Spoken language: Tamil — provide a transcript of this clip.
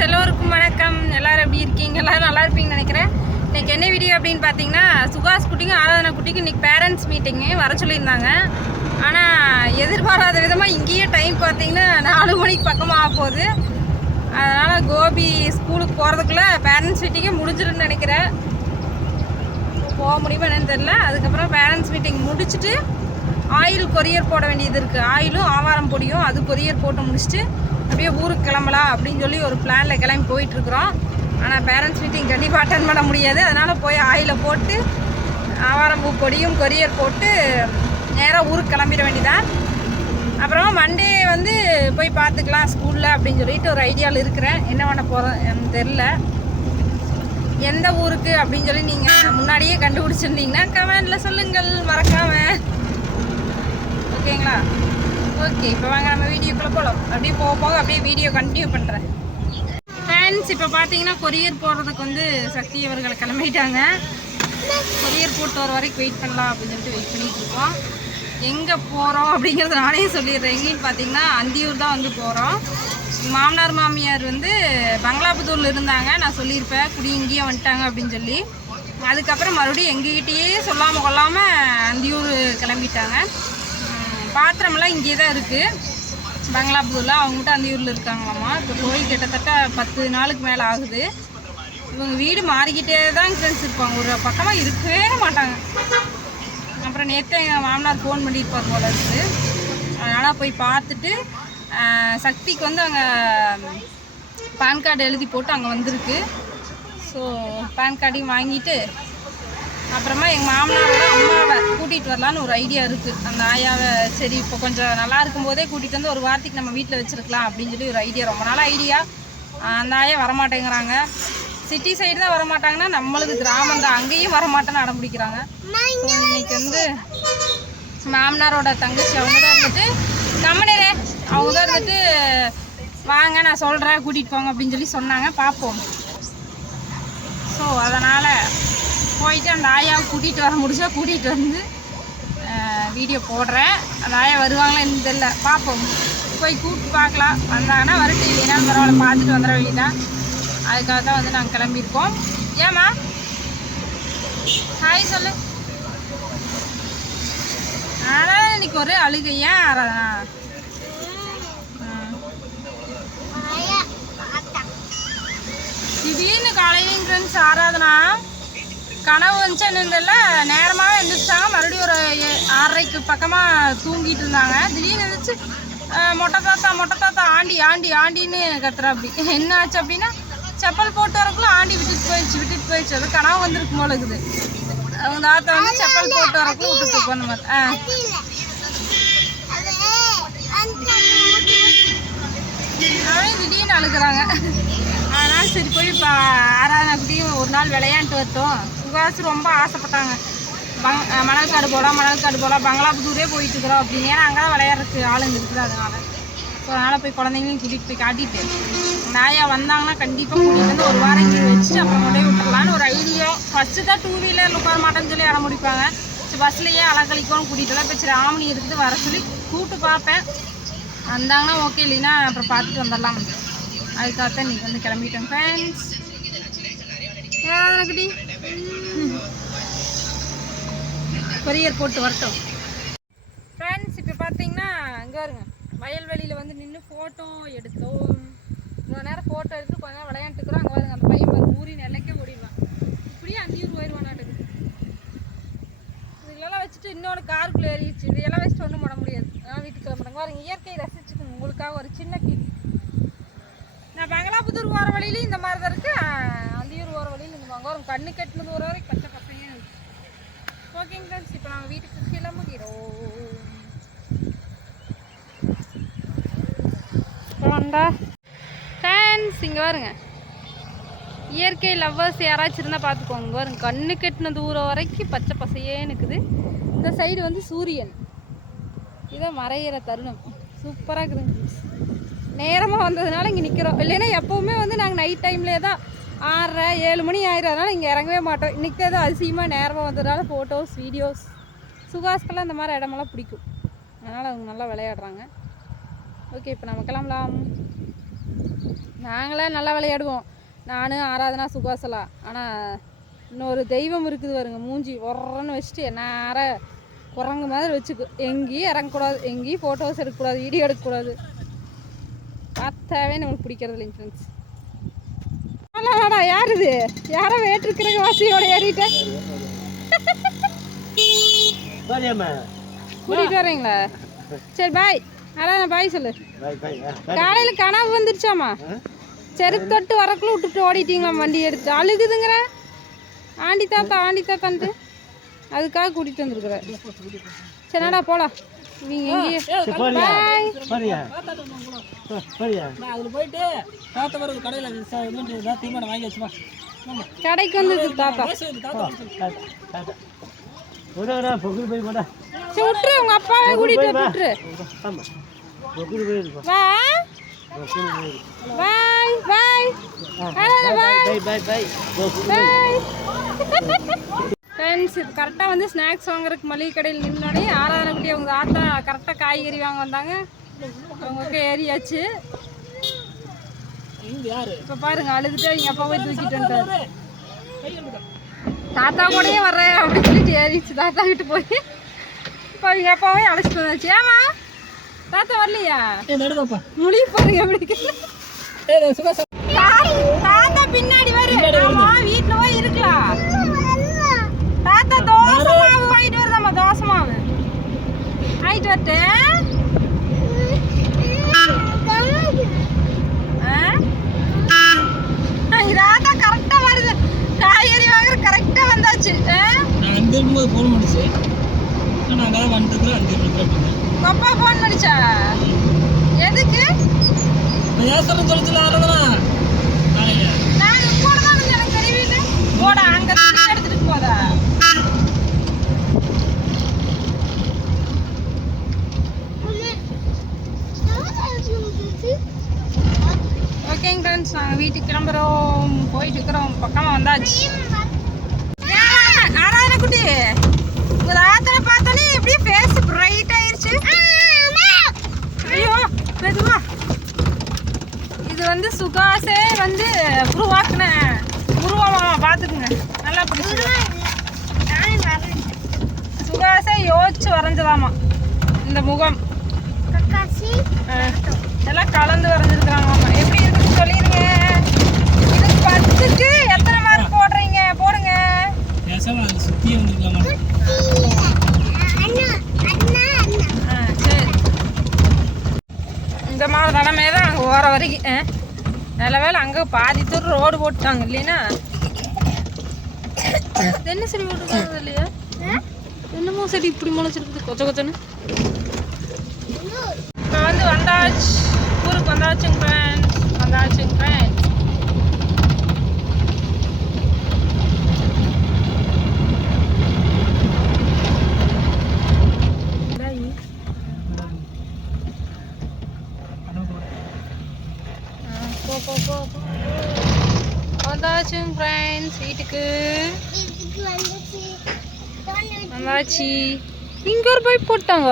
ஃப்ரெண்ட்ஸ் எல்லோருக்கும் வணக்கம். எல்லாரும் எப்படி இருக்கீங்க? எல்லோரும் நல்லா இருப்பீங்கன்னு நினைக்கிறேன். இன்னைக்கு என்ன வீடியோ அப்படின்னு பார்த்தீங்கன்னா சுகாஷ் குட்டிக்கும் ஆராதனா குட்டிக்கும் இன்னைக்கு பேரண்ட்ஸ் மீட்டிங்கு வர சொல்லியிருந்தாங்க. ஆனால் எதிர்பாராத விதமாக இங்கேயே டைம் பார்த்தீங்கன்னா நாலு மணிக்கு பக்கமாக ஆக போகுது. அதனால் கோபி ஸ்கூலுக்கு போகிறதுக்குள்ளே பேரண்ட்ஸ் மீட்டிங்கே முடிஞ்சிருன்னு நினைக்கிறேன். போக முடியுமா என்னன்னு தெரில அதுக்கப்புறம் பேரண்ட்ஸ் மீட்டிங் முடிச்சுட்டு ஆயில் கொரியர் போட வேண்டியது இருக்குது ஆயிலும் ஆவாரம் பொடியும் அது கொரியர் போட்டு முடிச்சுட்டு அப்படியே ஊருக்கு கிளம்பலாம் அப்படின்னு சொல்லி ஒரு பிளானில் கிளம்பி போயிட்டுருக்குறோம். ஆனால் பேரண்ட்ஸ் மீட்டிங் கண்டிப்பாக அட்டன் பண்ண முடியாது. அதனால் போய் ஆயில் போட்டு ஆவாரம் பூ கொடியும் கொரியர் போட்டு நேராக ஊருக்கு கிளம்பிட வேண்டிதான் அப்புறம் மண்டே வந்து போய் பார்த்துக்கலாம் ஸ்கூலில் அப்படின்னு சொல்லிட்டு ஒரு ஐடியாவில் இருக்கிறேன். என்ன பண்ண போகிறேன் தெரில எந்த ஊருக்கு அப்படின்னு சொல்லி நீங்கள் முன்னாடியே கண்டுபிடிச்சிருந்தீங்கன்னா கமெண்டில் சொல்லுங்கள். மறக்காம. ஓகேங்களா ஓகே இப்போ வாங்க நம்ம வீடியோக்குள்ளே போகலாம் அப்படியே போக போக அப்படியே வீடியோ கண்டினியூ பண்ணுறேன் ஃப்ரெண்ட்ஸ் இப்போ பார்த்தீங்கன்னா கொரியர் போடுறதுக்கு வந்து சக்தி அவர்கள் கிளம்பிட்டாங்க. கொரியர் போட்டு வர வரைக்கும் வெயிட் பண்ணலாம் அப்படின்னு சொல்லிட்டு வெயிட் பண்ணிட்டு இருக்கோம். எங்கே போகிறோம் அப்படிங்கிறத நானே சொல்லிடுறேன். எங்கேன்னு பார்த்தீங்கன்னா அந்தியூர் தான் வந்து போகிறோம் மாமனார் மாமியார் வந்து பங்களாபுத்தூரில் இருந்தாங்க. நான் சொல்லியிருப்பேன் குடி இங்கேயே வந்துட்டாங்க அப்படின்னு சொல்லி. அதுக்கப்புறம் மறுபடியும் எங்ககிட்டயே சொல்லாமல் கொள்ளாமல் அந்தியூர் கிளம்பிட்டாங்க. பாத்திரமெல்லாம் இங்கே தான் இருக்குது பங்களாபுதூரில். அவங்ககிட்ட அந்த ஊரில் இருக்காங்களாம்மா இப்போ போய் கிட்டத்தட்ட பத்து நாளுக்கு மேலே ஆகுது. இவங்க வீடு மாறிக்கிட்டே தான் ஃப்ரெண்ட்ஸ் இருப்பாங்க. ஒரு பக்கமாக இருக்கவே மாட்டாங்க. அப்புறம் நேற்று எங்கள் மாமனார் ஃபோன் பண்ணியிருப்பார் போல இருக்குது அதனால் போய் பார்த்துட்டு சக்திக்கு வந்து அங்கே பேன் கார்டு எழுதி போட்டு அங்கே வந்திருக்கு. ஸோ பேன் கார்டையும் வாங்கிட்டு அப்புறமா எங்கள் மாமனாரோட அம்மாவை கூட்டிகிட்டு வரலான்னு ஒரு ஐடியா இருக்குது அந்த ஆயாவை சரி இப்போ கொஞ்சம் நல்லா இருக்கும்போதே கூட்டிகிட்டு வந்து ஒரு வாரத்துக்கு நம்ம வீட்டில் வச்சுருக்கலாம் அப்படின்னு சொல்லி ஒரு ஐடியா ரொம்ப நாள் ஐடியா அந்த ஆயா வரமாட்டேங்கிறாங்க. சிட்டி சைடு தான் வரமாட்டாங்கன்னா நம்மளது கிராமம் தான். அங்கேயும் வரமாட்டேன்னு அடம் பிடிக்கிறாங்க. ஸோ இன்னைக்கு வந்து மாமனாரோட தங்கச்சி அவங்க தான் இருந்துட்டு கம்மனரே அவங்க தான் இருந்துட்டு வாங்க நான் சொல்கிறேன் கூட்டிகிட்டு போங்க அப்படின்னு சொல்லி சொன்னாங்க. பார்ப்போம். ஸோ அதனால் போயிட்டு அந்த ஆயாவை கூட்டிகிட்டு வர முடிச்சா கூட்டிகிட்டு வந்து வீடியோ போடுறேன். அந்த ஆயா வருவாங்களா என்னன்னு தெரியல. பார்ப்போம். போய் கூப்பிட்டு பார்க்கலாம். வந்தாங்கன்னா வரட்டும். இல்லைன்னா பரவாயில்ல பார்த்துட்டு வந்துட வேண்டியதான் அதுக்காக தான் வந்து நாங்கள் கிளம்பியிருக்கோம். ஏம்மா? ஹாய் சொல்லு. ஆனால் இன்னைக்கு ஒரு அழுகை. ஏன் ம். திடீர்னு காலையிலையும் ஃப்ரெண்ட்ஸ் ஆராதனா? கனவு வந்துச்சு என்னதில்ல நேரமாகவே எழுந்திரிச்சாங்க மறுபடியும் ஒரு ஏ- ஆறரைக்கு பக்கமாக தூங்கிட்டு இருந்தாங்க. திடீர்னு எழுந்திரிச்சு மொட்டை தாத்தா மொட்டை தாத்தா ஆண்டி ஆண்டி ஆண்டின்னு கத்துறா அப்படி. என்ன ஆச்சு அப்படின்னா செப்பல் போட்டு வரக்குள்ள ஆண்டி விட்டுட்டு போயிடுச்சு விட்டுட்டு போயிடுச்சு. அது கனவு வந்துருக்கு போல இருக்குது. அவங்க தாத்தா வந்து செப்பல் போட்டு வரக்குள்ள விட்டுட்டு போன மாதிரி. ஆ திடீர்னு அழுகுறாங்க. அதனால சரி போய் இப்போ ஆறாவது குட்டியும் ஒரு நாள் விளையாண்டு வரட்டும். சுகாசு ரொம்ப ஆசைப்பட்டாங்க. பங் மணல் காடு போகலாம் மணல் காடு போகலாம் பங்களாபுத்தூரே போயிட்டு இருக்கிறோம் அப்படின்னு. ஏன்னா அங்கே தான் விளையாடுறதுக்கு ஆளுங்க இருக்குது அதனால. ஸோ அதனால் போய் குழந்தைங்களையும் கூட்டிகிட்டு போய் காட்டிட்டு நாயா வந்தாங்கன்னா கண்டிப்பாக கூட்டிகிட்டு வந்து ஒரு வாரம் இங்கே வச்சுட்டு அப்புறம் கொண்டே விட்டுறலான்னு ஒரு ஐடியா ஃபஸ்ட்டு தான் டூ வீலரில் உட்கார மாட்டேன்னு சொல்லி இடம் முடிப்பாங்க சரி பஸ்லேயே அலக்கழிக்கும் கூட்டிகிட்டு வரலாம் இப்போ சரி ஆமணி இருக்குது வர சொல்லி கூப்பிட்டு பார்ப்பேன். வந்தாங்கன்னா ஓகே இல்லைன்னா அப்புறம் பார்த்துட்டு வந்துடலாம். அதுக்காக தான் நீங்கள் வந்து கிளம்பிட்டேன் ஃப்ரெண்ட்ஸ் குடி கொரியர் போட்டு வரட்டும். ஃப்ரெண்ட்ஸ் இப்போ பார்த்தீங்கன்னா அங்கே வருங்க வயல்வெளியில் வந்து நின்று ஃபோட்டோ எடுத்தோம். இவ்வளோ நேரம் ஃபோட்டோ எடுத்து கொஞ்ச நேரம் விளையாண்டுக்கிறோம் அங்கே வருங்க அந்த பையன் பாரு ஊறி நிலைக்கே ஓடிடுவான். இப்படியே அந்தியூர் போயிடுவானாட்டுக்கு இதெல்லாம் வச்சுட்டு இன்னொன்று காருக்குள்ளே ஏறிச்சு இதையெல்லாம் வச்சுட்டு ஒன்றும் பண்ண முடியாது. நான் வீட்டுக்கு கிளம்புறேங்க பாருங்க இயற்கையை ரசிச்சுக்கோங்க. உங்களுக்காக ஒரு சின்ன கிளி நான் பங்களாபுத்தூர் போகிற வழியிலையும் இந்த மாதிரி தான் இருக்குது அங்கே வரும் கண்ணு கட்டினது ஒரு வரைக்கும் பச்சை பசங்க ஓகேங்க ஃப்ரெண்ட்ஸ் இப்போ நாங்கள் வீட்டுக்கு கிளம்புகிறோம் போகலாம்டா ஃப்ரெண்ட்ஸ் இங்கே பாருங்க. இயற்கை லவ்வர்ஸ் யாராச்சும் இருந்தால் பார்த்துக்கோங்க இங்க பாருங்க கண்ணு கட்டின தூரம் வரைக்கும் பச்சை பசையே இருக்குது இந்த சைடு வந்து சூரியன். இதை மறையிற தருணம். சூப்பராக இருக்குதுங்க நேரமாக வந்ததுனால இங்கே நிற்கிறோம் இல்லைன்னா எப்போவுமே வந்து நாங்கள் நைட் டைம்லேயே தான் ஆறரை ஏழு மணி ஆயிரம். அதனால் இங்கே இறங்கவே மாட்டோம். இன்றைக்கி தான் அதிசயமாக நேரமாக வந்ததுனால ஃபோட்டோஸ் வீடியோஸ் சுகாஸ்கெல்லாம் இந்த மாதிரி இடமெல்லாம் பிடிக்கும். அதனால் அவங்க நல்லா விளையாடுறாங்க. ஓகே இப்போ நம்ம கிளம்பலாம். நாங்களே நல்லா விளையாடுவோம். நான் ஆராதனா சுகாசலா ஆனால் இன்னொரு தெய்வம் இருக்குது வருங்க மூஞ்சி உரன்னு வச்சுட்டு நேர குரங்கு மாதிரி வச்சுக்கு. எங்கேயும் இறங்கக்கூடாது. எங்கேயும் ஃபோட்டோஸ் எடுக்கக்கூடாது வீடியோ எடுக்கக்கூடாது. பார்த்தாவே நம்மளுக்கு பிடிக்கிறது இல்லைங்க ஃப்ரெண்ட்ஸ் வாடா யார் இது யாரோ வேட்டிருக்கிறங்க வாசியோட ஏறிட்டு. சரியாம்மா கூட்டிகிட்டு வரீங்களா சரி பாய் அதான் பாய் சொல்லு. காலையில் கனவு வந்துருச்சாமா செருப்பு தொட்டு வரக்குள்ள விட்டுட்டு ஓடிட்டீங்களா வண்டி எடுத்து. அழுகுதுங்கிற. ஆண்டி தாத்தா ஆண்டி தாத்தான்ட்டு. அதுக்காக கூட்டிகிட்டு வந்துருக்குற சரிடா போலாம். பாய் கடைக்கு வந்தது தாத்தா. பொக்குது போய் போடா. சரி விட்டுரு. உங்க அப்பாவே கூட்டிட்டு விட்டுரு. பொக்குது போயிருக்கோம் வா. Bye bye bye. Bye bye bye பொக்குது bye. Friends இப்போ கரெக்டாக வந்து ஸ்நாக்ஸ் வாங்குறதுக்கு மளிகை கடையில் நின்னோடனே ஆராதனை குட்டி அவங்க ஆத்தா கரெக்டாக காய்கறி வாங்க வந்தாங்க. அவங்களுக்கு ஏறியாச்சு. இப்போ பாருங்க அழுதுட்டு அவங்க அப்பா போய் தூக்கிட்டு வந்துட்டாரு. தாத்தா கூடயே வர்றேன் அப்படின்னு சொல்லிட்டு ஏறிச்சு தாத்தா கிட்ட போய். இப்போ அவங்க அப்பாவே அழைச்சிட்டு வந்தாச்சு. ஏமா தாத்தா வரலையா? முழி பாருங்க எப்படி ஏ சுகாசா தாத்தா பின்னாடி வரு ஆமா வீட்ல போய் இருக்கலாம் தாத்தா தோசை மாவு வாங்கிட்டு வருதாம்மா தோசை மாவு வாங்கிட்டு வரட்டு இதாத்தா கரெக்டா வருது காய்கறி வாங்குற கரெக்டா வந்தாச்சு ஆ? நான் அங்கே இருக்கும்போது ஃபோன் பண்ணிச்சு. ஆனால் அங்கே தான் வந்துருக்குறேன் அங்கே இருக்கிறேன் உங்க அப்பா போன் பண்ணிச்சா? எதுக்கு? நான் சொல்ல சொல்லிச்சு காலையில் நான் இங்க கூட தான் இருந்தேன், எனக்கு தெரியல போட அங்க துணி எடுத்துட்டு போதா ஓகேங்க ஃப்ரெண்ட்ஸ் நாங்கள் வீட்டுக்கு கிளம்புறோம் போயிட்டு இருக்கிறோம் பக்கமாக வந்தாச்சு ஏன், ஆராதனை குட்டி உங்க ஆத்தனை பார்த்தோன்னே எப்படியே ஃபேஸ் பிரைட் ஆயிருச்சு ஐயோ மெதுவா இது வந்து சுகாசே வந்து உருவாக்குன. உருவமா பார்த்துக்குங்க நல்லா பிடிச்சி சுகாசே யோசிச்சு வரைஞ்சதாமா. இந்த முகம். எல்லாம் கலந்து வரைஞ்சிருக்கிறாங்க எப்படி இருக்குன்னு சொல்லிடுங்க இதுக்கு பத்துக்கு எத்தனை மார்க் போடுறீங்க? போடுங்க. சரி. இந்த மாதிரி நிலமே தான் ஓர வரைக்கும்? நல்ல வேளை அங்கே பாதி தூரம் ரோடு போட்டுட்டாங்க இல்லைன்னா? தென்னை செடி போட்டுருக்காங்க இல்லையா? என்னமோ செடி இப்படி முளைச்சிருக்குது கொச்ச கொச்சன்னு இப்போ வந்து வந்தாச்சு ஊருக்கு வந்தாச்சுங்க ஃப்ரெண்ட்ஸ் வந்தாச்சுங்க ஃப்ரெண்ட்ஸ் போ போ போ போ. வந்தாச்சுங்க ஃப்ரெண்ட்ஸ் வீட்டுக்கு. வந்தாச்சு. இங்க ஒரு பைப் போட்டாங்க.